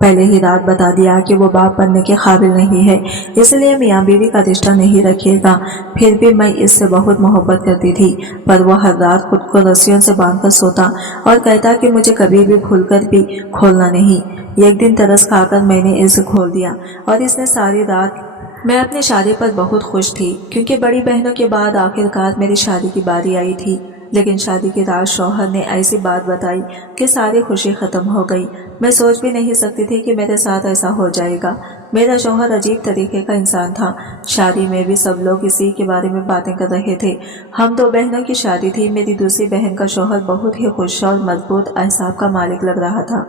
पहले ही रात बता दिया कि वो बाप बनने के काबिल नहीं है, इसलिए मियाँ बीवी का रिश्ता नहीं रखिएगा। फिर भी मैं इससे बहुत मोहब्बत करती थी, पर वो हर रात खुद को रस्सियों से बांधकर सोता और कहता कि मुझे कभी भी भूलकर भी खोलना नहीं। एक दिन तरस खाकर मैंने इसे खोल दिया और इसने सारी रात। मैं अपनी शादी पर बहुत खुश थी, क्योंकि बड़ी बहनों के बाद आखिरकार मेरी शादी की बारी आई थी। लेकिन शादी की रात शौहर ने ऐसी बात बताई कि सारी खुशी खत्म हो गई। मैं सोच भी नहीं सकती थी कि मेरे साथ ऐसा हो जाएगा। मेरा शौहर अजीब तरीके का इंसान था। शादी में भी सब लोग इसी के बारे में बातें कर रहे थे। हम दो बहनों की शादी थी। मेरी दूसरी बहन का शौहर बहुत ही खुश और मजबूत अहसाब का मालिक लग रहा था,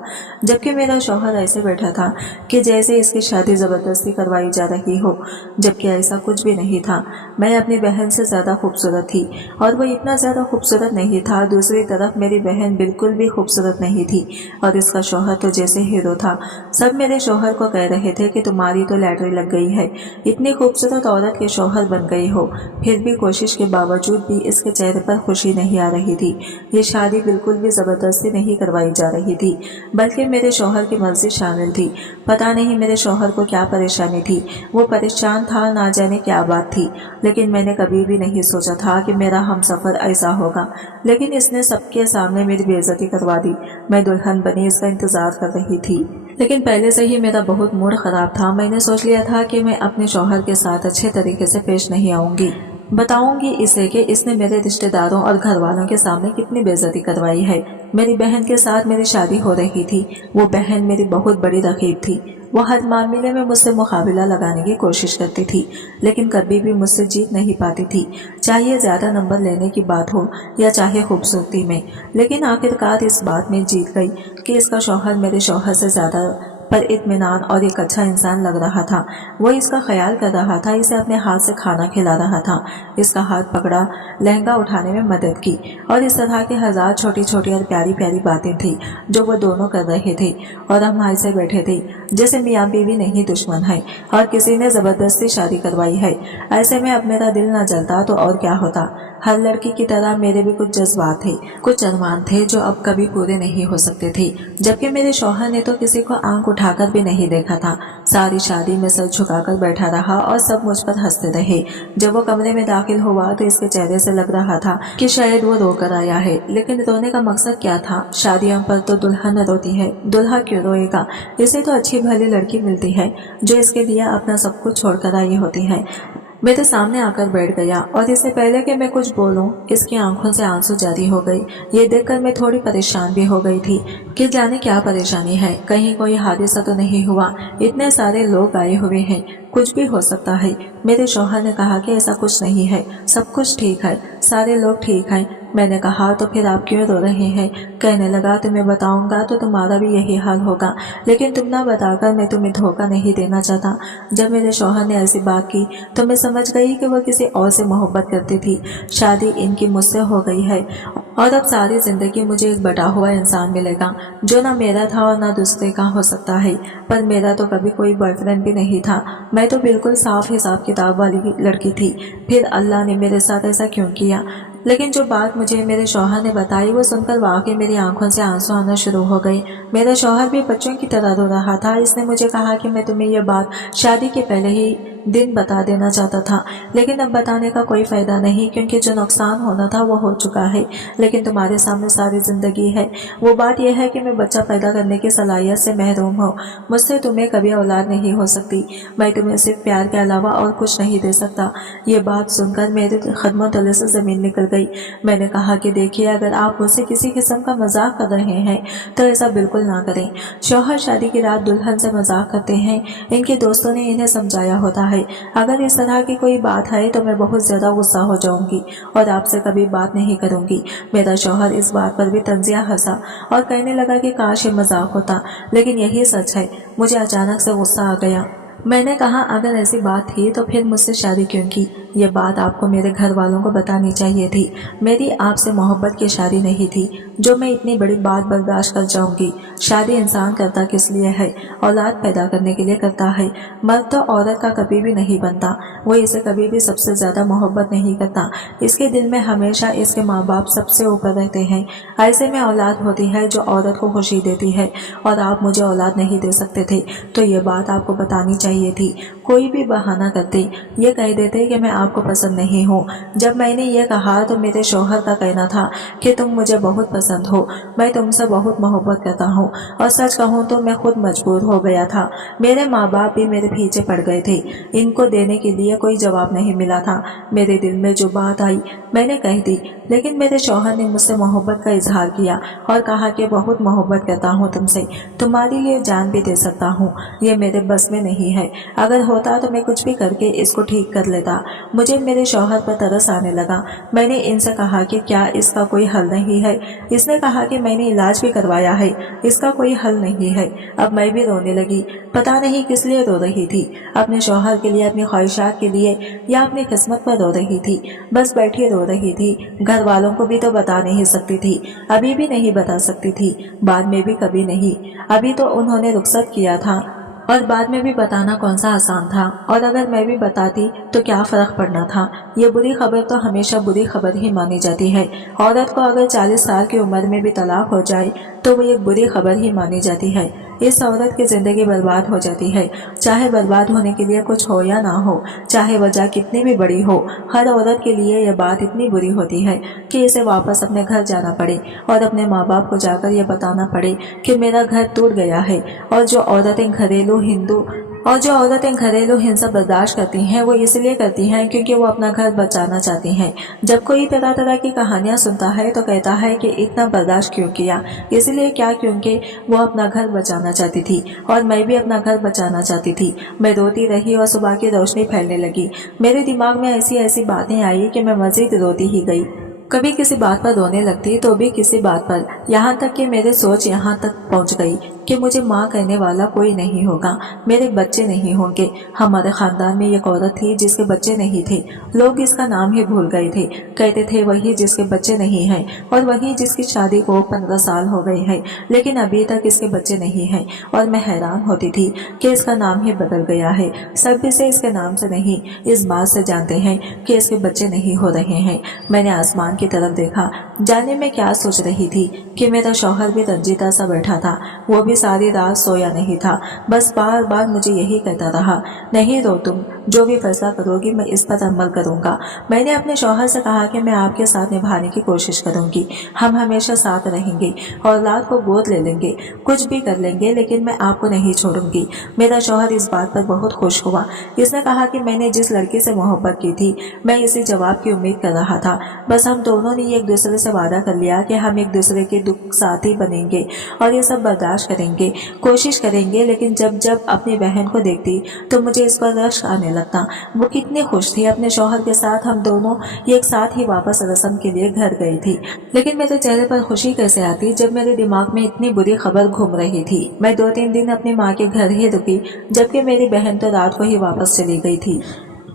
जबकि मेरा शौहर ऐसे बैठा था कि जैसे इसकी शादी जबरदस्ती करवाई जा रही हो, जबकि ऐसा कुछ भी नहीं था। मैं अपनी बहन से ज्यादा खूबसूरत थी और वो इतना ज्यादा खूबसूरत नहीं था। दूसरी तरफ मेरी बहन बिल्कुल भी खूबसूरत नहीं थी और इसका शौहर तो जैसे हीरो था। सब मेरे शौहर को कह रहे थे कि तुम्हारी तो लैटरी लग गई है, इतनी खूबसूरत औरत के शौहर बन गई हो। फिर भी कोशिश के बावजूद भी इसके चेहरे पर खुशी नहीं आ रही थी। ये शादी बिल्कुल भी जबरदस्ती नहीं करवाई जा रही थी, बल्कि मेरे शौहर की मर्जी शामिल थी। पता नहीं मेरे शौहर को क्या परेशानी थी, वो परेशान था, ना जाने क्या बात थी। लेकिन मैंने कभी भी नहीं सोचा था कि मेरा हमसफर ऐसा होगा। लेकिन इसने सबके सामने मेरी बेइज्जती करवा दी। मैं दुल्हन बनी इसका इंतजार कर रही थी, लेकिन पहले से ही मेरा बहुत मूड खराब था। मैंने सोच लिया था कि मैं अपने शौहर के साथ अच्छे तरीके से पेश नहीं आऊंगी। बताऊंगी इसे कि इसने मेरे रिश्तेदारों और घर वालों के सामने कितनी बेइज्जती करवाई है। मेरी बहन के साथ मेरी शादी हो रही थी। वो बहन मेरी बहुत बड़ी रकीब थी। वो हर मामले में मुझसे मुकाबला लगाने की कोशिश करती थी, लेकिन कभी भी मुझसे जीत नहीं पाती थी, चाहे ज्यादा नंबर लेने की बात हो या चाहे खूबसूरती में। लेकिन आखिरकार इस बात में जीत गई कि इसका शौहर मेरे शौहर से ज्यादा पर इत्मीनान और एक अच्छा इंसान लग रहा था। वो इसका ख्याल कर रहा था, इसे अपने हाथ से खाना खिला रहा था, इसका हाथ पकड़ा, लहंगा उठाने में मदद की, और इस तरह की हजार छोटी छोटी और प्यारी प्यारी बातें थी जो वो दोनों कर रहे थे। और हम ऐसे बैठे थे जैसे मियाँ बीवी नहीं दुश्मन है और किसी ने जबरदस्ती शादी करवाई है। ऐसे में अब मेरा दिल न जलता तो और क्या होता। हर लड़की की तरह मेरे भी कुछ जज्बात थे, कुछ अरमान थे जो अब कभी पूरे नहीं हो सकते थे। जबकि मेरे शौहर ने तो किसी को आंख उठाकर भी नहीं देखा था। सारी शादी में सर झुकाकर बैठा रहा और सब मुझ पर हंसते रहे। जब वो कमरे में दाखिल हुआ तो इसके चेहरे से लग रहा था कि शायद वो रोकर आया है, लेकिन रोने का मकसद क्या था। शादियों पर तो दुल्हन रोती है, दुल्हा क्यों रोएगा। इसे तो अच्छी भली लड़की मिलती है जो इसके लिए अपना सब कुछ छोड़कर आई होती है। मेरे सामने आकर बैठ गया और इससे पहले कि मैं कुछ बोलूं, इसकी आंखों से आंसू जारी हो गई। ये देखकर मैं थोड़ी परेशान भी हो गई थी कि जाने क्या परेशानी है, कहीं कोई हादसा तो नहीं हुआ। इतने सारे लोग आए हुए हैं, कुछ भी हो सकता है। मेरे शौहर ने कहा कि ऐसा कुछ नहीं है, सब कुछ ठीक है, सारे लोग ठीक हैं। मैंने कहा तो फिर आप क्यों रो रहे हैं। कहने लगा तुम्हें बताऊंगा तो तुम्हारा भी यही हाल होगा, लेकिन तुम ना बताकर मैं तुम्हें धोखा नहीं देना चाहता। जब मेरे शौहर ने ऐसी बात की तो मैं समझ गई कि वह किसी और से मोहब्बत करती थी। शादी इनकी मुझसे हो गई है और अब सारी जिंदगी मुझे एक बटा हुआ इंसान मिलेगा जो ना मेरा था और ना दूसरे का हो सकता है। पर मेरा तो कभी कोई बॉयफ्रेंड भी नहीं था। मैं तो बिल्कुल साफ हिसाब किताब वाली लड़की थी। फिर अल्लाह ने मेरे साथ ऐसा क्यों किया। लेकिन जो बात मुझे मेरे शौहर ने बताई वो सुनकर वाकई मेरी आंखों से आंसू आना शुरू हो गए। मेरा शौहर भी बच्चों की तरह रो रहा था। इसने मुझे कहा कि मैं तुम्हें यह बात शादी के पहले ही दिन बता देना चाहता था, लेकिन अब बताने का कोई फायदा नहीं, क्योंकि जो नुकसान होना था वो हो चुका है। लेकिन तुम्हारे सामने सारी जिंदगी है। वो बात यह है कि मैं बच्चा पैदा करने की सलाहियत से महरूम हूँ। मुझसे तुम्हें कभी औलाद नहीं हो सकती। मैं तुम्हें सिर्फ प्यार के अलावा और कुछ नहीं दे सकता। ये बात सुनकर मेरे कदमों तले से जमीन निकल गई। मैंने कहा कि देखिए, अगर आप मुझसे किसी किस्म का मजाक कर रहे हैं तो ऐसा बिल्कुल ना करें। शौहर शादी की रात दुल्हन से मजाक करते हैं, इनके दोस्तों ने इन्हें समझाया होता है। अगर इस तरह की कोई बात है तो मैं बहुत ज्यादा गुस्सा हो जाऊंगी और आपसे कभी बात नहीं करूंगी। मेरा शौहर इस बात पर भी तंजिया हंसा और कहने लगा कि काश ये मजाक होता, लेकिन यही सच है। मुझे अचानक से गुस्सा आ गया। मैंने कहा अगर ऐसी बात थी तो फिर मुझसे शादी क्यों की? ये बात आपको मेरे घर वालों को बतानी चाहिए थी। मेरी आपसे मोहब्बत की शादी नहीं थी जो मैं इतनी बड़ी बात बर्दाश्त कर जाऊंगी। शादी इंसान करता किस लिए है? औलाद पैदा करने के लिए करता है। मर्द तो औरत का कभी भी नहीं बनता। वो इसे कभी भी सबसे ज्यादा मोहब्बत नहीं करता। इसके दिल में हमेशा इसके माँ बाप सबसे ऊपर रहते हैं। ऐसे में औलाद होती है जो औरत को खुशी देती है और आप मुझे औलाद नहीं दे सकते थे तो ये बात आपको बतानी चाहिए थी। कोई भी बहाना करते, ये कह देते कि मैं आपको पसंद नहीं हूँ। जब मैंने ये कहा तो मेरे शौहर का कहना था कि तुम मुझे बहुत पसंद हो, मैं तुमसे बहुत मोहब्बत करता हूँ। और सच कहूँ तो मैं खुद मजबूर हो गया था। मेरे माँ बाप भी मेरे पीछे पड़ गए थे। इनको देने के लिए कोई जवाब नहीं मिला था। मेरे दिल में जो बात आई मैंने कह दी, लेकिन मेरे शौहर ने मुझसे मोहब्बत का इजहार किया और कहा कि बहुत मोहब्बत करता हूँ तुमसे, तुम्हारे लिए जान भी दे सकता हूँ। ये मेरे बस में नहीं है। अगर होता तो मैं कुछ भी करके इसको ठीक कर लेता। मुझे मेरे शौहर पर तरस आने लगा। मैंने इनसे कहा कि क्या इसका कोई हल नहीं है? इसने कहा कि मैंने इलाज भी करवाया है, इसका कोई हल नहीं है। अब मैं भी रोने लगी। पता नहीं किस लिए रो रही थी, अपने शौहर के लिए, अपनी ख्वाहिशात के लिए, या अपनी किस्मत पर रो रही थी। बस बैठी रो रही थी। घर वालों को भी तो बता नहीं सकती थी, अभी भी नहीं बता सकती थी, बाद में भी कभी नहीं। अभी तो उन्होंने रुखसत किया था और बाद में भी बताना कौन सा आसान था। और अगर मैं भी बताती तो क्या फर्क पड़ना था? ये बुरी खबर तो हमेशा बुरी खबर ही मानी जाती है। औरत को अगर 40 साल की उम्र में भी तलाक हो जाए तो वो एक बुरी खबर ही मानी जाती है। इस औरत की जिंदगी बर्बाद हो जाती है। चाहे बर्बाद होने के लिए कुछ हो या ना हो, चाहे वजह कितनी भी बड़ी हो, हर औरत के लिए यह बात इतनी बुरी होती है कि इसे वापस अपने घर जाना पड़े और अपने माँ बाप को जाकर यह बताना पड़े कि मेरा घर टूट गया है। और जो औरतें घरेलू हिंसा बर्दाश्त करती हैं वो इसलिए करती हैं क्योंकि वो अपना घर बचाना चाहती हैं। जब कोई तरह तरह की कहानियां सुनता है तो कहता है कि इतना बर्दाश्त क्यों किया? इसलिए क्या? क्योंकि वो अपना घर बचाना चाहती थी और मैं भी अपना घर बचाना चाहती थी। मैं रोती रही और सुबह की रोशनी फैलने लगी। मेरे दिमाग में ऐसी ऐसी बातें आई कि मैं मजीद रोती ही गई। कभी किसी बात पर रोने लगती तो भी किसी बात पर, यहाँ तक कि मेरे सोच यहाँ तक पहुँच गई कि मुझे माँ कहने वाला कोई नहीं होगा, मेरे बच्चे नहीं होंगे। हमारे खानदान में एक औरत थी जिसके बच्चे नहीं थे। लोग इसका नाम ही भूल गए थे। कहते थे वही जिसके बच्चे नहीं हैं और वही जिसकी शादी को 15 साल हो गए हैं लेकिन अभी तक इसके बच्चे नहीं हैं। और मैं हैरान होती थी कि इसका नाम ही बदल गया है। सब इसे इसके नाम से नहीं, इस बात से जानते हैं कि इसके बच्चे नहीं हो रहे हैं। मैंने आसमान की तरफ देखा। जाने में क्या सोच रही थी कि मेरा शौहर भी रंजीता सा बैठा था। वो भी सारी रात सोया नहीं था, बस बार बार मुझे यही कहता रहा, नहीं रो तुम, जो भी फैसला करोगी मैं इस पर अमल करूंगा। मैंने अपने शौहर से कहा कि मैं आपके साथ निभाने की कोशिश करूंगी, हम हमेशा साथ रहेंगे, औलाद को गोद ले लेंगे, कुछ भी कर लेंगे, लेकिन मैं आपको नहीं छोड़ूंगी। मेरा शौहर इस बात पर बहुत खुश हुआ। इसने कहा कि मैंने जिस लड़की से मोहब्बत की थी मैं इसी जवाब की उम्मीद कर रहा था। बस हम दोनों ने एक दूसरे से वादा कर लिया कि हम एक दूसरे के दुख साथी बनेंगे और ये सब बर्दाश्त करेंगे, कोशिश करेंगे। लेकिन जब जब अपनी बहन को देखती तो मुझे इस पर रश्क आने लगता। वो कितनी खुश थी अपने शौहर के साथ। हम दोनों एक साथ ही वापस रस्म के लिए घर गई थी। लेकिन मेरे चेहरे पर खुशी कैसे आती जब मेरे दिमाग में इतनी बुरी खबर घूम रही थी। मैं 2-3 दिन अपनी माँ के घर ही रुकी, जबकि मेरी बहन तो रात को ही वापस चली गई थी।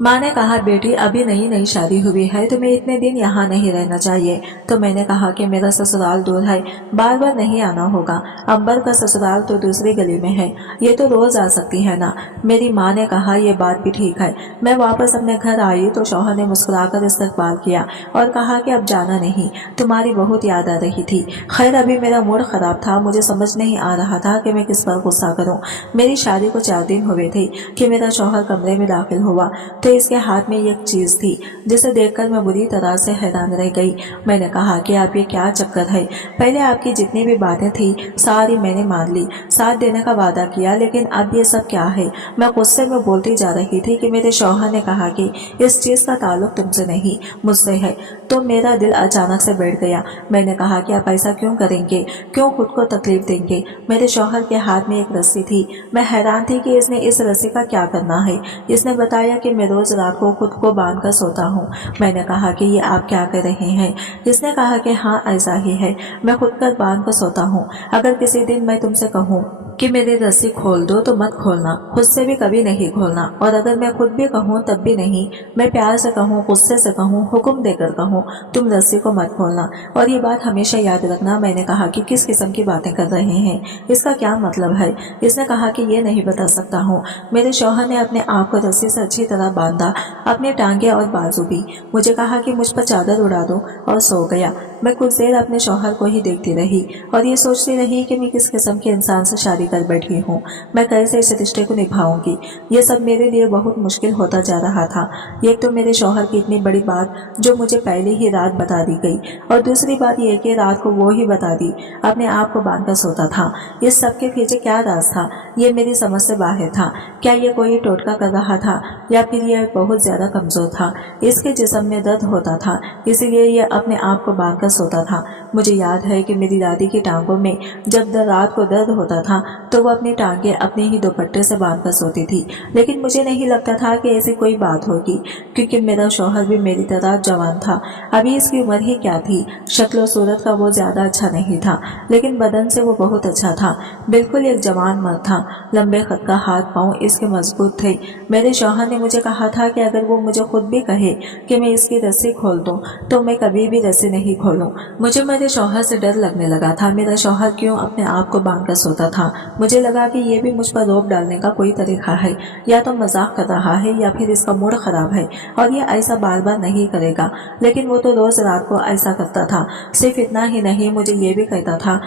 माँ ने कहा, बेटी अभी नई नई शादी हुई है, तुम्हें इतने दिन यहाँ नहीं रहना चाहिए। तो मैंने कहा कि मेरा ससुराल दूर है, बार बार नहीं आना होगा। अंबर का ससुराल तो दूसरी गली में है, ये तो रोज आ सकती है ना। मेरी माँ ने कहा, ये बात भी ठीक है। मैं वापस अपने घर आई तो शौहर ने मुस्कुराकर इस्तकबाल किया और कहा कि अब जाना नहीं, तुम्हारी बहुत याद आ रही थी। खैर अभी मेरा मूड खराब था, मुझे समझ नहीं आ रहा था कि मैं किस पर गुस्सा करूँ। मेरी शादी को 4 दिन हुए थे कि मेरा शौहर कमरे में दाखिल हुआ तो इसके हाथ में एक चीज थी जिसे देखकर मैं बुरी तरह से हैरान रह गई। मैंने कहा कि आप ये क्या चक्कर है? पहले आपकी जितनी भी बातें थी सारी मैंने मान ली, साथ देने का वादा किया, लेकिन अब ये सब क्या है? मैं गुस्से में बोलती जा रही थी कि मेरे शौहर ने कहा कि इस चीज का ताल्लुक तुमसे नहीं मुझसे है। तो मेरा दिल अचानक से बैठ गया। मैंने कहा कि आप ऐसा क्यों करेंगे, क्यों खुद को तकलीफ देंगे? मेरे शौहर के हाथ में एक रस्सी थी। मैं हैरान थी कि इसने इस रस्सी का क्या करना है। इसने बताया कि मैं रोज रात को खुद को बांध कर सोता हूँ। मैंने कहा कि ये आप क्या कर रहे हैं? इसने कहा कि हाँ ऐसा ही है, मैं खुद कर बांध कर सोता हूँ। अगर किसी दिन मैं तुमसे कहूँ कि मेरी रस्सी खोल दो तो मत खोलना, खुद से भी कभी नहीं खोलना, और अगर मैं खुद भी कहूँ तब भी नहीं। मैं प्यार से कहूँ, गुस्से से कहूँ, हुक्म देकर कहूँ, तुम रस्सी को मत खोलना। और ये बात हमेशा याद रखना। मैंने कहा कि किस किस्म की बातें कर रहे हैं, इसका क्या मतलब है? इसने कहा कि ये नहीं बता सकता हूँ। मेरे शौहर ने अपने आप को रस्सी से अच्छी तरह बांधा, अपने टांगे और बाजू भी। मुझे कहा कि मुझ पर चादर उड़ा दो और सो गया। मैं कुछ देर अपने शौहर को ही देखती रही और ये सोचती रही कि मैं किस किस्म के इंसान से शादी कर बैठी हूँ, मैं कैसे इस रिश्ते को निभाऊंगी। ये सब मेरे लिए बहुत मुश्किल होता जा रहा था। एक तो मेरे शौहर की इतनी बड़ी बात जो मुझे पहले ही रात बता दी गई, और दूसरी बात यह कि रात को वो ही बता दी, अपने आप को बांधकर सोता था। इस सब के पीछे क्या राज था, ये मेरी समझ से बाहर था। क्या ये कोई टोटका कर रहा था, या फिर यह बहुत ज्यादा कमजोर था, इसके जिस्म में दर्द होता था, इसीलिए यह अपने आप को बांधकर सोता था। मुझे याद है कि मेरी दादी की टांगों में जब रात को दर्द होता था तो वो अपनी टांगें अपने ही दुपट्टे से बांधकर सोती थी, लेकिन मुझे नहीं लगता था कि ऐसी कोई बात होगी, क्योंकि मेरा शौहर भी मेरी तरह जवान था। अभी इसकी उम्र ही क्या थी, शक्ल और सूरत का वो ज्यादा अच्छा नहीं था, लेकिन बदन से वो बहुत अच्छा था, बिल्कुल एक जवान मर्द था। लंबे कद का, हाथ पांव इसके मजबूत थे। मेरे शौहर ने मुझे कहा था कि अगर वो मुझे खुद भी कहे कि मैं इसकी रस्सी खोल दूं तो मैं कभी भी रस्सी नहीं खोलूं। मुझे मेरे शौहर से डर लगने लगा था। मेरा शौहर क्यों अपने आप को बांधकर सोता था? मुझे लगा कि ये भी मुझ पर रोक डालने का कोई तरीका है, या तो मजाक कर रहा है या फिर इसका मूड खराब है और ये ऐसा बार बार नहीं करेगा। लेकिन वो तो रोज रात को ऐसा करता था। सिर्फ इतना ही नहीं, मुझे ये भी कहता था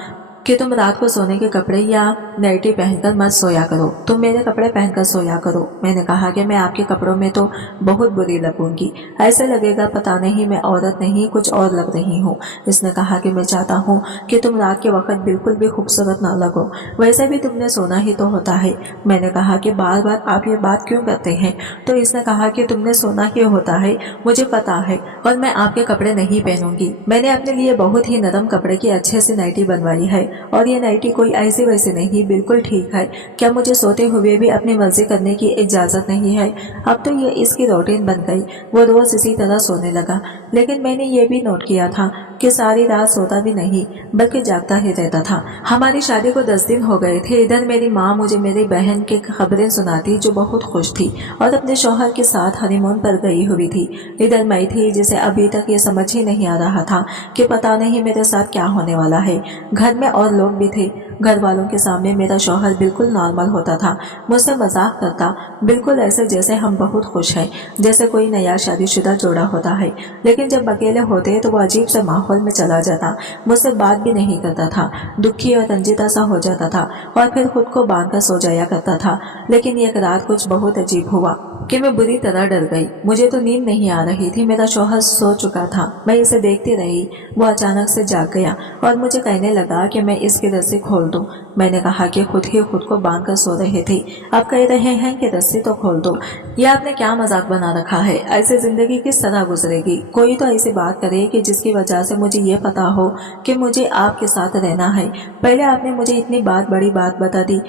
कि तुम रात को सोने के कपड़े या नाइटी पहनकर मत सोया करो, तुम मेरे कपड़े पहनकर सोया करो। मैंने कहा कि मैं आपके कपड़ों में तो बहुत बुरी लगूंगी, ऐसे लगेगा पता नहीं मैं औरत नहीं कुछ और लग रही हूँ। इसने कहा कि मैं चाहता हूँ कि तुम रात के वक्त बिल्कुल भी खूबसूरत ना लगो, वैसे भी तुमने सोना ही तो होता है। मैंने कहा कि बार बार आप ये बात क्यों करते हैं? तो इसने कहा कि तुमने सोना ही होता है, मुझे पता है, और मैं आपके कपड़े नहीं पहनूंगी। मैंने अपने लिए बहुत ही नरम कपड़े की अच्छे से नाइटी बनवाई है, और ये नाइटी कोई ऐसी वैसी नहीं, बिल्कुल ठीक है। क्या मुझे सोते हुए भी अपनी मर्जी करने की इजाजत नहीं है? अब तो ये इसकी रूटीन बन गई, वो रोज इसी तरह सोने लगा। लेकिन मैंने ये भी नोट किया था कि सारी रात सोता भी नहीं बल्कि जागता ही रहता था। हमारी शादी को 10 दिन हो गए थे। इधर मेरी माँ मुझे मेरी बहन की खबरें सुनाती जो बहुत खुश थी और अपने शौहर के साथ हनीमून पर गई हुई थी। इधर मैं थी जिसे अभी तक ये समझ ही नहीं आ रहा था कि पता नहीं मेरे साथ क्या होने वाला है। घर में और लोग भी थे। घर वालों के सामने मेरा शौहर बिल्कुल नॉर्मल होता था, मुझसे मजाक करता, बिल्कुल ऐसे जैसे हम बहुत खुश हैं, जैसे कोई नया शादीशुदा जोड़ा होता है। लेकिन जब अकेले होते तो वो अजीब से माहौल में चला जाता, मुझसे बात भी नहीं करता था, दुखी और रंजिता सा हो जाता था और फिर खुद को बांध कर सो जाया करता था। लेकिन एक रात कुछ बहुत अजीब हुआ कि मैं बुरी तरह डर गई। मुझे तो नींद नहीं आ रही थी, मेरा शौहर सो चुका था, मैं इसे देखती रही। वो अचानक से जाग गया और मुझे कहने लगा कि मैं इसकी रस्सी खोल दूं। मैंने कहा कि खुद ही खुद को बांध कर सो रहे थे, अब कह रहे हैं कि रस्सी तो खोल दो। यह आपने क्या मजाक बना रखा है? ऐसे जिंदगी किस तरह गुजरेगी? कोई तो ऐसी बात करे कि जिसकी वजह से मुझे ये पता हो कि मुझे आपके साथ रहना है। पहले आपने मुझे इतनी बड़ी बात बता दी,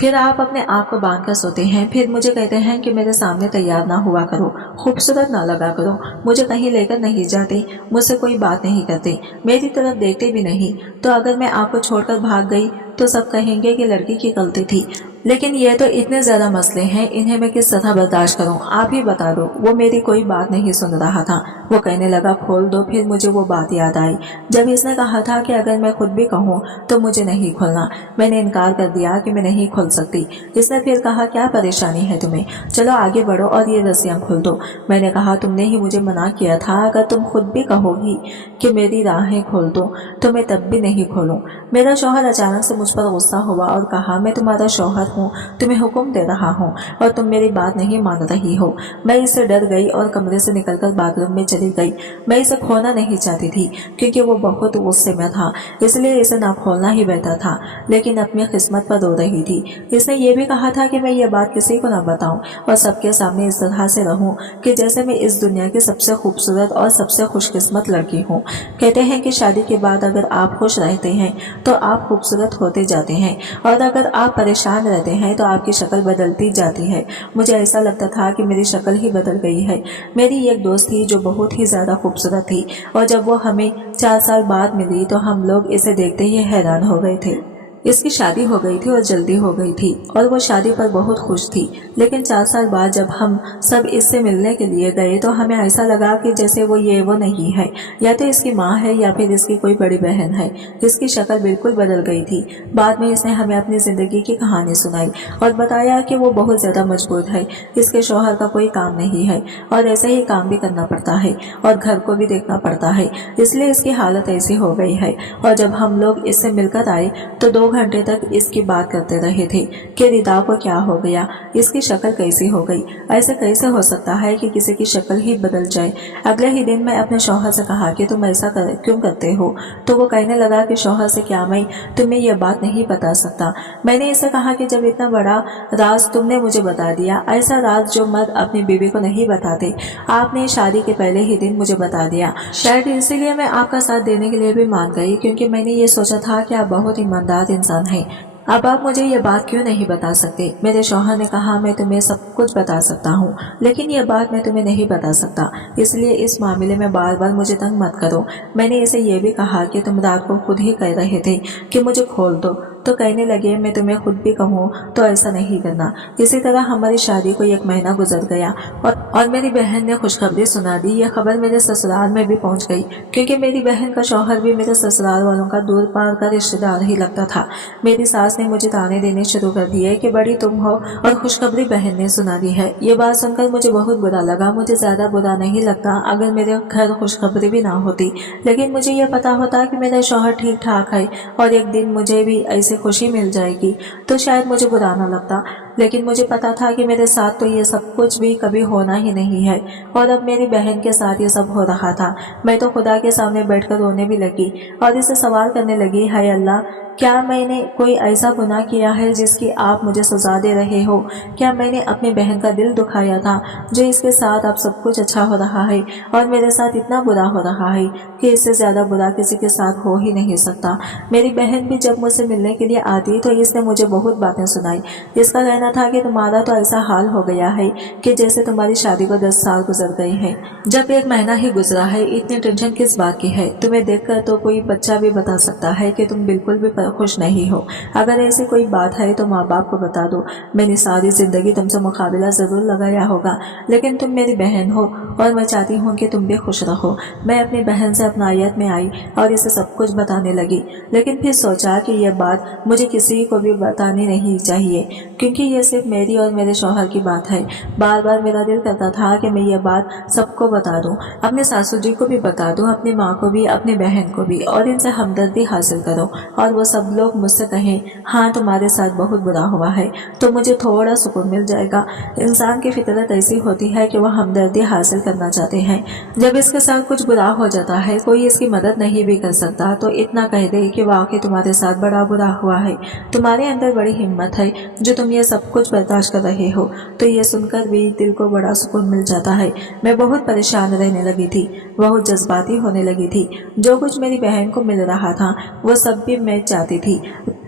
फिर आप अपने आप को बांध कर सोते हैं, फिर मुझे कहते हैं कि मेरे सामने तैयार ना हुआ करो, खूबसूरत ना लगा करो, मुझे कहीं लेकर नहीं जाते, मुझसे कोई बात नहीं करते, मेरी तरफ देखते भी नहीं। तो अगर मैं आपको छोड़कर भाग गई तो सब कहेंगे कि लड़की की गलती थी। लेकिन ये तो इतने ज्यादा मसले हैं, इन्हें मैं किस तरह बर्दाश्त करूं? आप ही बता दो। वो मेरी कोई बात नहीं सुन रहा था। वो कहने लगा खोल दो। फिर मुझे वो बात याद आई जब इसने कहा था कि अगर मैं खुद भी कहूँ तो मुझे नहीं खोलना। मैंने इनकार कर दिया कि मैं नहीं खोल सकती। इसने फिर कहा क्या परेशानी है तुम्हें, चलो आगे बढ़ो और ये रस्सियां खोल दो। मैंने कहा तुमने ही मुझे मना किया था, अगर तुम खुद भी कहोगी कि मेरी राहें खोल दो तो मैं तब भी नहीं खोलूं। मेरा शौहर अचानक से मुझ पर गुस्सा हुआ और कहा मैं तुम्हारा शौहर हूँ, तुम्हें हुक्म दे रहा हूँ और तुम मेरी बात नहीं मान रही हो। मैं इससे डर गई और कमरे से निकलकर बाथरूम में चली गई। मैं इसे खोना नहीं चाहती थी क्योंकि वो बहुत गुस्से में था, इसलिए इसे ना खोलना ही बेहतर था, लेकिन अपनी किस्मत पर रो रही थी। इसने ये भी कहा था कि मैं ये बात किसी को ना बताऊं और सबके सामने इस तरह से रहूं कि जैसे मैं इस दुनिया की सबसे खूबसूरत और सबसे खुशकिस्मत लड़की हूँ। कहते हैं कि शादी के बाद अगर आप खुश रहते हैं तो आप खूबसूरत होते जाते हैं, और अगर आप परेशान रहते हैं तो आपकी शक्ल बदलती जाती है। मुझे ऐसा लगता था कि मेरी शक्ल ही बदल गई है। मेरी एक दोस्त थी जो बहुत ही ज्यादा खूबसूरत थी, और जब वो हमें 4 साल बाद मिली तो हम लोग इसे देखते ही हैरान हो गए थे। इसकी शादी हो गई थी और जल्दी हो गई थी और वो शादी पर बहुत खुश थी। लेकिन 4 साल बाद जब हम सब इससे मिलने के लिए गए तो हमें ऐसा लगा कि जैसे वो नहीं है, या तो इसकी माँ है या फिर इसकी कोई बड़ी बहन है। इसकी शक्ल बिल्कुल बदल गई थी। बाद में इसने हमें अपनी जिंदगी की कहानी सुनाई और बताया कि वो बहुत ज्यादा मजबूत है, इसके शौहर का कोई काम नहीं है और ऐसे ही काम भी करना पड़ता है और घर को भी देखना पड़ता है, इसलिए इसकी हालत ऐसी हो गई है। और जब हम लोग इससे मिलकर आए तो 2 घंटे तक इसकी बात करते रहे थे कि रिदा को क्या हो गया, इसकी शक्ल कैसी हो गई, ऐसे कैसे हो सकता है कि किसी की शक्ल ही बदल जाए। अगले ही दिन मैं अपने शौहर से कहा कि तुम ऐसा क्यों करते हो, तो वो कहने लगा कि शौहर से क्या मैं तुम्हें यह बात नहीं बता सकता। मैंने इसे कहा कि जब इतना बड़ा राज तुमने मुझे बता दिया, ऐसा राज जो मर्द अपनी बीवी को नहीं बताते, आपने शादी के पहले ही दिन मुझे बता दिया। शायद इसीलिए मैं आपका साथ देने के लिए भी मान गई, क्योंकि मैंने ये सोचा था कि आप बहुत ईमानदार इंसान हैं। अब आप मुझे ये बात क्यों नहीं बता सकते। मेरे शौहर ने कहा मैं तुम्हें सब कुछ बता सकता हूँ, लेकिन ये बात मैं तुम्हें नहीं बता सकता, इसलिए इस मामले में बार बार मुझे तंग मत करो। मैंने इसे ये भी कहा कि तुम रात को खुद ही कह रहे थे कि मुझे खोल दो, तो कहने लगे मैं तुम्हें खुद भी कहूँ तो ऐसा नहीं करना। इसी तरह हमारी शादी को 1 महीना गुजर गया और मेरी बहन ने खुशखबरी सुना दी। यह खबर मेरे ससुराल में भी पहुंच गई, क्योंकि मेरी बहन का शौहर भी मेरे ससुराल वालों का दूर पार का रिश्तेदार ही लगता था। मेरी सास ने मुझे ताने देने शुरू कर दिए कि बड़ी तुम हो और खुशखबरी बहन ने सुना दी है। ये बात सुनकर मुझे बहुत बुरा लगा। मुझे ज्यादा बुरा नहीं लगता अगर मेरे घर खुशखबरी भी ना होती, लेकिन मुझे यह पता होता कि मेरा शौहर ठीक ठाक है और एक दिन मुझे भी ऐसे खुशी मिल जाएगी तो शायद मुझे बुरा न लगता। लेकिन मुझे पता था कि मेरे साथ तो ये सब कुछ भी कभी होना ही नहीं है, और अब मेरी बहन के साथ ये सब हो रहा था। मैं तो खुदा के सामने बैठकर रोने भी लगी और इसे सवाल करने लगी, हाय अल्लाह, क्या मैंने कोई ऐसा गुनाह किया है जिसकी आप मुझे सजा दे रहे हो? क्या मैंने अपनी बहन का दिल दुखाया था जो इसके साथ अब सब कुछ अच्छा हो रहा है और मेरे साथ इतना बुरा हो रहा है कि इससे ज्यादा बुरा किसी के साथ हो ही नहीं सकता। मेरी बहन भी जब मुझसे मिलने के लिए आती तो इसने मुझे बहुत बातें सुनाई। इसका कहना था कि तुम्हारा तो ऐसा हाल हो गया है कि जैसे तुम्हारी शादी को 10 साल गुजर गए हैं, जब 1 महीना ही गुजरा है। इतनी टेंशन किस बात की है? तुम्हें देखकर तो कोई बच्चा भी बता सकता है कि तुम बिल्कुल भी खुश नहीं हो। अगर ऐसी कोई बात है तो माँ बाप को बता दो। मैंने सारी जिंदगी तुमसे मुकाबला जरूर लगाया होगा, लेकिन तुम मेरी बहन हो और मैं चाहती हूँ कि तुम भी खुश रहो। मैं अपनी बहन से अपनायत में आई और इसे सब कुछ बताने लगी, लेकिन फिर सोचा कि यह बात मुझे किसी को भी बतानी नहीं चाहिए, क्योंकि ये सिर्फ मेरी और मेरे शौहर की बात है। बार बार मेरा दिल करता था कि मैं ये बात सबको बता दूं, अपने सासू जी को भी बता दूं, अपनी माँ को भी, अपनी बहन को भी, और इनसे हमदर्दी हासिल करो और वो सब लोग मुझसे कहें, हाँ तुम्हारे साथ बहुत बुरा हुआ है, तो मुझे थोड़ा सुकून मिल जाएगा। इंसान की फितरत ऐसी होती है कि वह हमदर्दी हासिल करना चाहते हैं। जब इसके साथ कुछ बुरा हो जाता है, कोई इसकी मदद नहीं भी कर सकता, तो इतना कह दे कि वाकई तुम्हारे साथ बड़ा बुरा हुआ है, तुम्हारे अंदर बड़ी हिम्मत है जो तुम ये सब कुछ बर्दाश्त कर रहे हो। तो ये सुनकर भी दिल को बड़ा सुकून मिल जाता है। मैं बहुत परेशान रहने लगी थी, बहुत जज्बाती होने लगी थी। जो कुछ मेरी बहन को मिल रहा था वो सब भी मैं चाहती थी,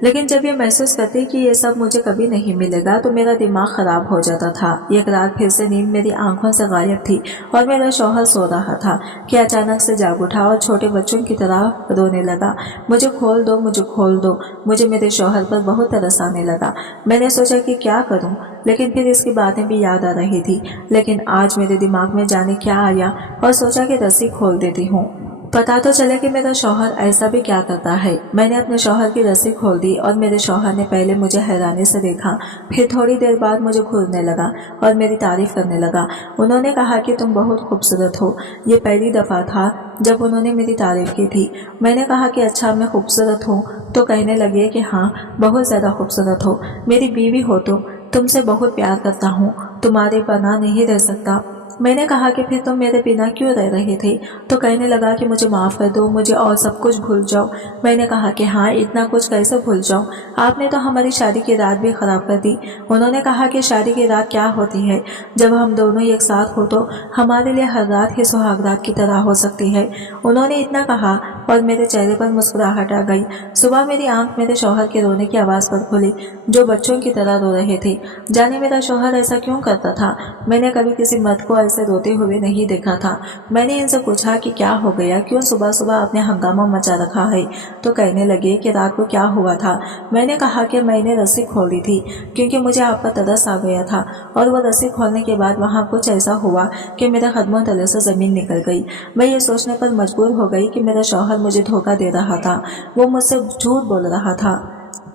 लेकिन जब ये महसूस करती कि ये सब मुझे कभी नहीं मिलेगा तो मेरा दिमाग खराब हो जाता था। एक रात फिर से नींद मेरी आंखों से गायब थी और मेरा शौहर सो रहा था कि अचानक से जाग उठा और छोटे बच्चों की तरह रोने लगा, मुझे खोल दो, मुझे खोल दो। मुझे मेरे शौहर पर बहुत तरस आने लगा। मैंने सोचा कि क्या करूं, लेकिन फिर इसकी बातें भी याद आ रही थी। लेकिन आज मेरे दिमाग में जाने क्या आया और सोचा कि रस्सी खोल देती हूँ, पता तो चले कि मेरा शौहर ऐसा भी क्या करता है। मैंने अपने शौहर की रस्सी खोल दी और मेरे शौहर ने पहले मुझे हैरानी से देखा, फिर थोड़ी देर बाद मुझे घूरने लगा और मेरी तारीफ करने लगा। उन्होंने कहा कि तुम बहुत खूबसूरत हो। ये पहली दफ़ा था जब उन्होंने मेरी तारीफ की थी। मैंने कहा कि अच्छा मैं खूबसूरत हूँ, तो कहने लगे कि हाँ बहुत ज़्यादा खूबसूरत हो, मेरी बीवी हो, तो तुमसे बहुत प्यार करता हूँ, तुम्हारे बिना नहीं रह सकता। मैंने कहा कि फिर तुम मेरे बिना क्यों रह रहे थे? तो कहने लगा कि मुझे माफ़ कर दो, मुझे और सब कुछ भूल जाओ। मैंने कहा कि हाँ इतना कुछ कैसे भूल जाऊं, आपने तो हमारी शादी की रात भी ख़राब कर दी। उन्होंने कहा कि शादी की रात क्या होती है, जब हम दोनों एक साथ हो तो हमारे लिए हर रात ही सुहाग रात की तरह हो सकती है। उन्होंने इतना कहा और मेरे चेहरे पर मुस्कुराहट आ गई। सुबह मेरी आंख मेरे शौहर के रोने की आवाज पर खुली, जो बच्चों की तरह रो रहे थे। जाने मेरा शौहर ऐसा क्यों करता था। मैंने कभी किसी मर्द को ऐसे रोते हुए नहीं देखा था। मैंने इनसे पूछा कि क्या हो गया, क्यों सुबह सुबह आपने हंगामा मचा रखा है। तो कहने लगे कि रात को क्या हुआ था। मैंने कहा कि मैंने रस्सी खोल दी थी क्योंकि मुझे आप पर तरस आ गया था, और वो रस्सी खोलने के बाद वहाँ कुछ ऐसा हुआ कि मेरे कदमों तले से जमीन निकल गई। मैं ये सोचने पर मजबूर हो गई कि मेरा शौहर मुझे धोखा दे रहा था, वो मुझसे झूठ बोल रहा था।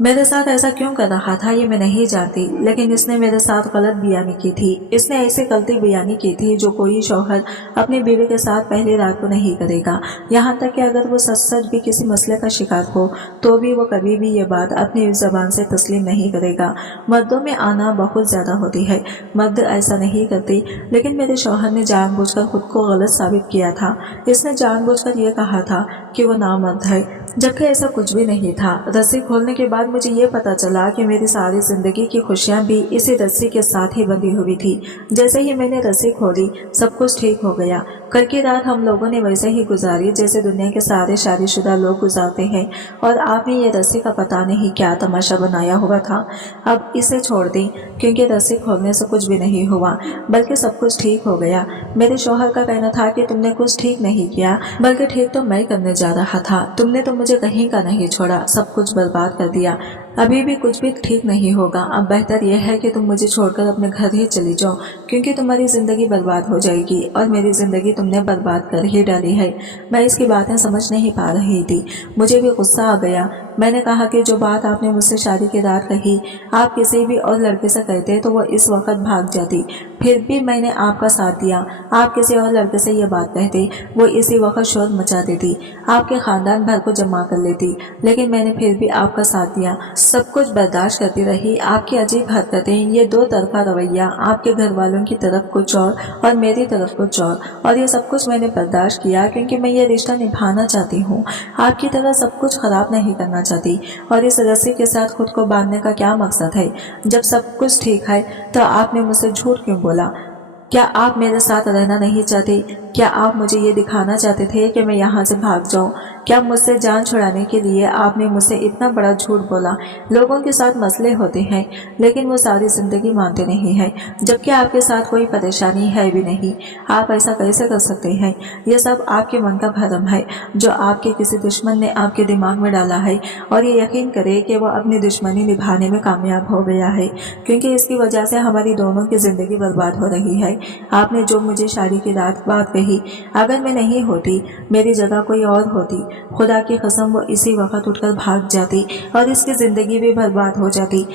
मेरे साथ ऐसा क्यों कर रहा था ये मैं नहीं जानती, लेकिन इसने मेरे साथ गलत बयानी की थी। इसने ऐसी गलती बयानी की थी जो कोई शौहर अपनी बीवी के साथ पहली रात को नहीं करेगा। यहाँ तक कि अगर वो सच भी किसी मसले का शिकार हो तो भी वो कभी भी ये बात अपनी जबान से तस्लीम नहीं करेगा। मर्दों में आना बहुत ज्यादा होती है, मर्द ऐसा नहीं करती, लेकिन मेरे शौहर ने जानबूझकर खुद को गलत साबित किया था। इसने जानबूझकर ये कहा था कि वो नामर्द है, जबकि ऐसा कुछ भी नहीं था। रस्सी खोलने के बाद मुझे ये पता चला कि मेरी सारी जिंदगी की खुशियां भी इसी रस्सी के साथ ही बंधी हुई थी। जैसे ही मैंने रस्सी खोली सब कुछ ठीक हो गया। कल की रात हम लोगों ने वैसे ही गुजारी जैसे दुनिया के सारे शादीशुदा लोग गुजारते हैं, और आपने ये रस्सी का पता नहीं क्या तमाशा बनाया हुआ था। अब इसे छोड़ दें क्योंकि रस्सी खोलने से कुछ भी नहीं हुआ, बल्कि सब कुछ ठीक हो गया। मेरे शौहर का कहना था कि तुमने कुछ ठीक नहीं किया, बल्कि ठीक तो मैं करने जा रहा था। तुमने तो मुझे कहीं का नहीं छोड़ा, सब कुछ बर्बाद कर दिया। अभी भी कुछ भी ठीक नहीं होगा। अब बेहतर यह है कि तुम मुझे छोड़कर अपने घर ही चली जाओ, क्योंकि तुम्हारी जिंदगी बर्बाद हो जाएगी, और मेरी जिंदगी तुमने बर्बाद कर ही डाली है। मैं इसकी बातें समझ नहीं पा रही थी, मुझे भी गुस्सा आ गया। मैंने कहा कि जो बात आपने मुझसे शादी की रात कही आप किसी भी और लड़के से कहते तो वो इस वक्त भाग जाती, फिर भी मैंने आपका साथ दिया। आप किसी और लड़के से ये बात कहते वो इसी वक्त शोर मचा देती, आपके खानदान भर को जमा कर लेती, लेकिन मैंने फिर भी आपका साथ दिया। सब कुछ बर्दाश्त करती रही। आपकी अजीब हरकतें, ये दो तरफा रवैया, आपके घर वालों की तरफ कुछ और मेरी तरफ कुछ और ये सब कुछ मैंने बर्दाश्त किया क्योंकि मैं ये रिश्ता निभाना चाहती हूँ, आपकी तरह सब कुछ खराब नहीं करना चाहती। और इस रस्सी के साथ खुद को बांधने का क्या मकसद है? जब सब कुछ ठीक है तो आपने मुझसे झूठ क्यों बोला? क्या आप मेरे साथ रहना नहीं चाहते? क्या आप मुझे ये दिखाना चाहते थे कि मैं यहाँ से भाग जाऊँ? क्या मुझसे जान छुड़ाने के लिए आपने मुझसे इतना बड़ा झूठ बोला? लोगों के साथ मसले होते हैं, लेकिन वो सारी जिंदगी मानते नहीं हैं, जबकि आपके साथ कोई परेशानी है भी नहीं। आप ऐसा कैसे कर सकते हैं? ये सब आपके मन का भ्रम है, जो आपके किसी दुश्मन ने आपके दिमाग में डाला है, और ये यकीन करे कि वो अपनी दुश्मनी निभाने में कामयाब हो गया है, क्योंकि इसकी वजह से हमारी दोनों की जिंदगी बर्बाद हो रही है। आपने जो मुझे शादी की रात बात कही, अगर मैं नहीं होती, मेरी जगह कोई और होती, खुदा की कसम वो इसी वक्त उठकर भाग जाती और इसकी जिंदगी भी बर्बाद हो जाती।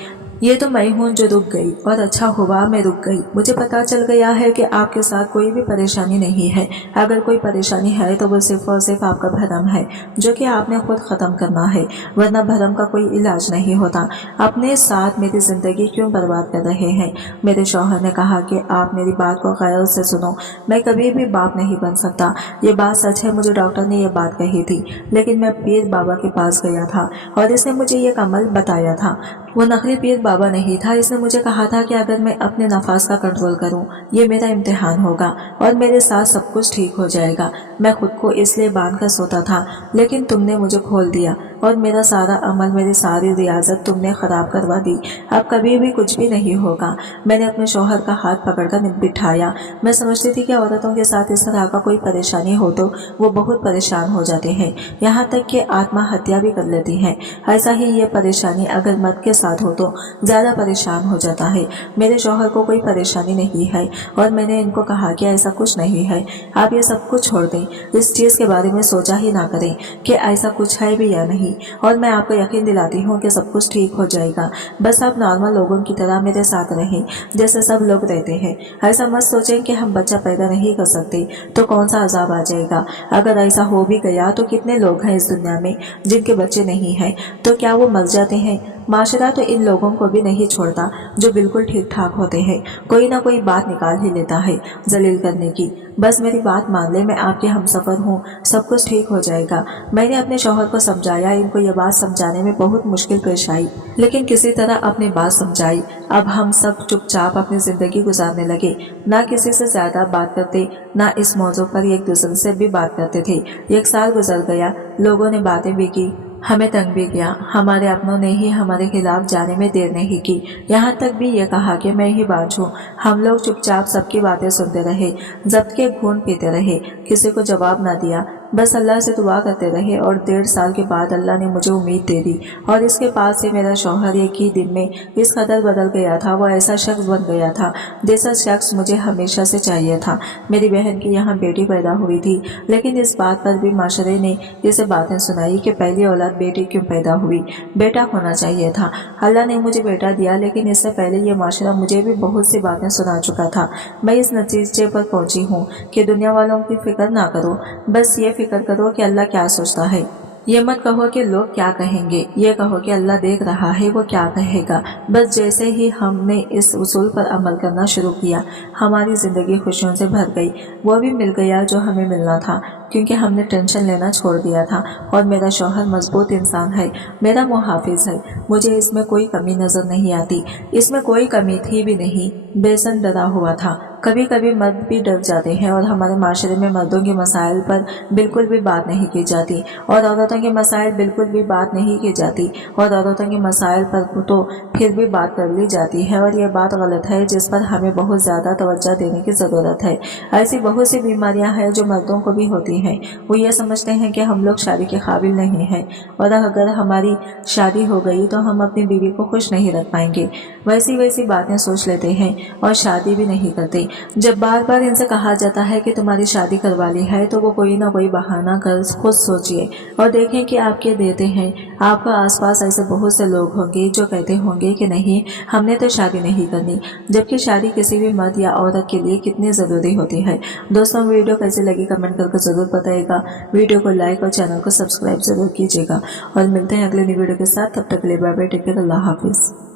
ये तो मैं हूँ जो रुक गई, और अच्छा हुआ मैं रुक गई। मुझे पता चल गया है कि आपके साथ कोई भी परेशानी नहीं है। अगर कोई परेशानी है तो वो सिर्फ और सिर्फ आपका भरम है, जो कि आपने खुद खत्म करना है, वरना भरम का कोई इलाज नहीं होता। अपने साथ मेरी जिंदगी क्यों बर्बाद कर रहे हैं? मेरे शौहर ने कहा कि आप मेरी बात को गौर से सुनो, मैं कभी भी बाप नहीं बन सकता। ये बात सच है, मुझे डॉक्टर ने ये बात कही थी, लेकिन मैं पीर बाबा के पास गया था और इसने मुझे ये अमल बताया था। वो नकली पीर बाबा नहीं था। इसने मुझे कहा था कि अगर मैं अपने नफास का कंट्रोल करूं, ये मेरा इम्तिहान होगा और मेरे साथ सब कुछ ठीक हो जाएगा। मैं खुद को इसलिए बांध कर सोता था, लेकिन तुमने मुझे खोल दिया और मेरा सारा अमल, मेरी सारी रियाजत तुमने खराब करवा दी। अब कभी भी कुछ भी नहीं होगा। मैंने अपने शौहर का हाथ पकड़कर बिठाया। मैं समझती थी कि औरतों के साथ इस तरह का कोई परेशानी हो तो वो बहुत परेशान हो जाते हैं, यहाँ तक कि आत्महत्या भी कर लेती हैं। ऐसा ही ये परेशानी अगर मर्द के साथ हो तो ज्यादा परेशान हो जाता है। मेरे शौहर को कोई परेशानी नहीं है और मैंने इनको कहा कि ऐसा कुछ नहीं है, आप ये सब कुछ छोड़ दें, इस चीज के बारे में सोचा ही ना करें कि ऐसा कुछ है भी या नहीं, और मैं आपको यकीन दिलाती हूँ कि सब कुछ ठीक हो जाएगा। बस आप नॉर्मल लोगों की तरह मेरे साथ रहें जैसे सब लोग रहते हैं। ऐसा मत सोचें कि हम बच्चा पैदा नहीं कर सकते तो कौन सा अजाब आ जाएगा। अगर ऐसा हो भी गया तो कितने लोग हैं इस दुनिया में जिनके बच्चे नहीं हैं, तो क्या वो मर जाते हैं? माशरा तो इन लोगों को भी नहीं छोड़ता जो बिल्कुल ठीक ठाक होते हैं, कोई ना कोई बात निकाल ही लेता है जलील करने की। बस मेरी बात मान ले, मैं आपके हमसफर हूँ, सब कुछ ठीक हो जाएगा। मैंने अपने शौहर को समझाया, इनको ये बात समझाने में बहुत मुश्किल पेश आई, लेकिन किसी तरह अपनी बात समझाई। अब हम सब चुपचाप अपनी जिंदगी गुजारने लगे, ना किसी से ज्यादा बात करते, ना इस मौजू पर एक दूसरे से भी बात करते थे। 1 साल गुजर गया, लोगों ने बातें भी की, हमें तंग भी किया, हमारे अपनों ने ही हमारे खिलाफ जाने में देर नहीं की, यहाँ तक भी ये कहा कि मैं ही बाज हूँ। हम लोग चुपचाप सबकी बातें सुनते रहे, जब्त के घूंट पीते रहे, किसी को जवाब ना दिया, बस अल्लाह से दुआ करते रहे। और 1.5 साल के बाद अल्लाह ने मुझे उम्मीद दे दी, और इसके बाद से मेरा शौहर एक ही दिन में इस कदर बदल गया था, वो ऐसा शख्स बन गया था जैसा शख्स मुझे हमेशा से चाहिए था। मेरी बहन की यहाँ बेटी पैदा हुई थी, लेकिन इस बात पर भी माशरे ने इसे बातें सुनाई कि पहली औलाद बेटी क्यों पैदा हुई, बेटा होना चाहिए था। अल्लाह ने मुझे बेटा दिया, लेकिन इससे पहले ये माशरा मुझे भी बहुत सी बातें सुना चुका था। मैं इस नतीजे पर पहुंची हूँ कि दुनिया वालों की फिक्र ना करो, बस ये फिक्र करो कि अल्लाह क्या सोचता है। ये मत कहो कि लोग क्या कहेंगे, ये कहो कि अल्लाह देख रहा है, वो क्या कहेगा। बस जैसे ही हमने इस उसूल पर अमल करना शुरू किया, हमारी जिंदगी खुशियों से भर गई। वो भी मिल गया जो हमें मिलना था, क्योंकि हमने टेंशन लेना छोड़ दिया था। और मेरा शौहर मजबूत इंसान है, मेरा मुहाफिज है, मुझे इसमें कोई कमी नजर नहीं आती। इसमें कोई कमी थी भी नहीं, बेसन डरा हुआ था। कभी कभी मर्द भी डर जाते हैं, और हमारे माशरे में मर्दों के मसाइल पर बिल्कुल भी बात नहीं की जाती, और औरतों के मसाइल बिल्कुल भी बात नहीं की जाती, और औरतों के मसाइल पर तो फिर भी बात कर ली जाती है। और ये बात गलत है, जिस पर हमें बहुत ज़्यादा तवज्जो देने की ज़रूरत है। ऐसी बहुत सी बीमारियां हैं जो मर्दों को भी होती हैं। वो ये समझते हैं कि हम लोग शादी के काबिल नहीं हैं, और अगर हमारी शादी हो गई तो हम अपनी बीवी को खुश नहीं रख पाएंगे। वैसी बातें सोच लेते हैं और शादी भी नहीं करते। जब बार बार इनसे कहा जाता है कि तुम्हारी शादी करवा ली है, तो वो कोई ना कोई बहाना कर खुद सोचिए और देखें कि आप क्या देते हैं। आपके आसपास ऐसे बहुत से लोग होंगे जो कहते होंगे कि नहीं, हमने तो शादी नहीं करनी, जबकि शादी किसी भी मर्द या औरत के लिए कितनी ज़रूरी होती है। दोस्तों, वीडियो कैसी लगी कमेंट करके ज़रूर बताइएगा। वीडियो को लाइक और चैनल को सब्सक्राइब जरूर कीजिएगा, और मिलते हैं अगले वीडियो के साथ। तब तक के लिए बाय बाय, टेक केयर, अल्लाह हाफिज़।